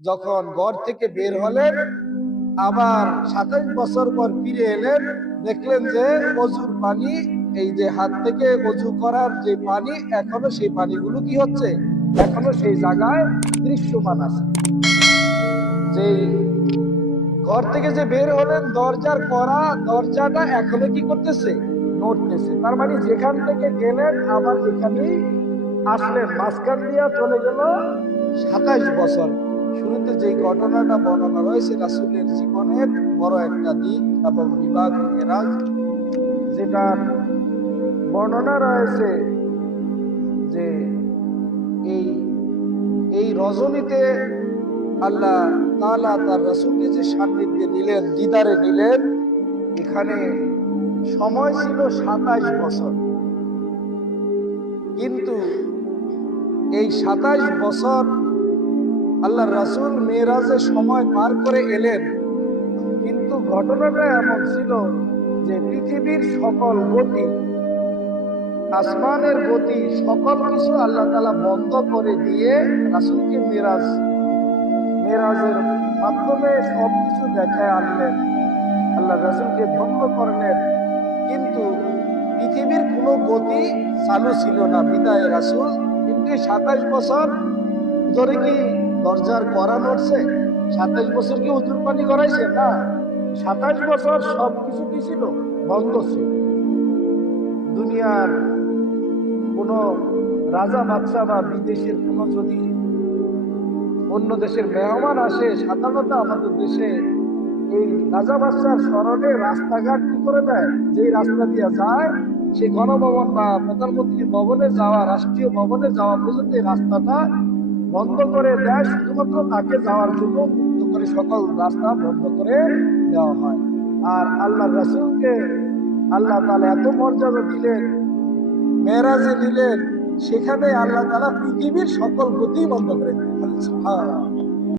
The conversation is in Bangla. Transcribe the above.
যখন ঘর থেকে বের হলেন, আবার সাতাইশ বছর পর ফিরে এলেন, দেখলেন যে অজুর পানি, এই যে হাত থেকে অজু করার যে পানি, এখনও সেই পানিগুলো কি হচ্ছে? এখনও সেই জায়গায় দৃশ্যমান আছে। যে ঘর থেকে যে বের হলেন, দরজার করা, দরজাটা এখনও কি করতেছে? নড়তেছে। তার মানে যেখান থেকে গেলেন, আবার এখানেই আসলেন, মাঝখান দিয়া চলে গেল সাতাইশ বছর। শুরুতে যে ঘটনাটা বর্ণনা রয়েছে রাসুলের জীবনের বড় একটা দিক এবং বিভাগ মেরাজ যেটা বর্ণনা রয়েছে যে এই এই রজনীতে আল্লাহ তালা তার রাসূলকে যে সান্নিধ্যে নিলেন দিদারে নিলেন এখানে সময় ছিল সাতাইশ বছর। কিন্তু এই সাতাইশ বছর আল্লাহ রাসূল মেয়েরাজে সময় পার করে এলেন। কিন্তু ঘটনাটা এমন ছিল যে পৃথিবীর সকল গতি, আসমানের গতি, সকল কিছু আল্লাহ তালা বন্ধ করে দিয়ে রাসুলকে মেরাজ মেরাজের মাধ্যমে সব কিছু দেখায় আনলেন। আল্লাহ রাসূলকে ধন্য করলেন। কিন্তু পৃথিবীর কোনো গতি চালু ছিল না, বিদায় রাসূল। কিন্তু সাতাশ বছর ধরে কি দরজার করা নড়ছে, সাতাইশ বছর কি উজুর পানি করাইছে? না, সাতাইশ বছর সবকিছু কি ছিল? বন্ধ ছিল। দুনিয়ার কোন রাজা, বাদশা বা বিদেশের কোন যদি অন্য দেশের মেহমান আসে, সাধারণত আমাদের দেশে এই রাজা, বাদশার স্মরণে রাস্তাঘাট কি করে দেয়? যে রাস্তা দিয়ে যায়, সে গণভবন বা প্রধানমন্ত্রী ভবনে যাওয়া, রাষ্ট্রীয় ভবনে যাওয়া পর্যন্ত এই রাস্তাটা বন্ধ করে দেয়, শুধুমাত্র তাকে যাওয়ার জন্য মুক্ত করে সকল রাস্তা বন্ধ করে দেওয়া হয় আর আল্লাহ রাসুলকে আল্লাহ তালা এত মর্যাদা দিলেন মেয়েরাজে দিলেন, সেখানে আল্লাহ তালা পৃথিবীর সকল গতি বন্ধ করে দিলেন।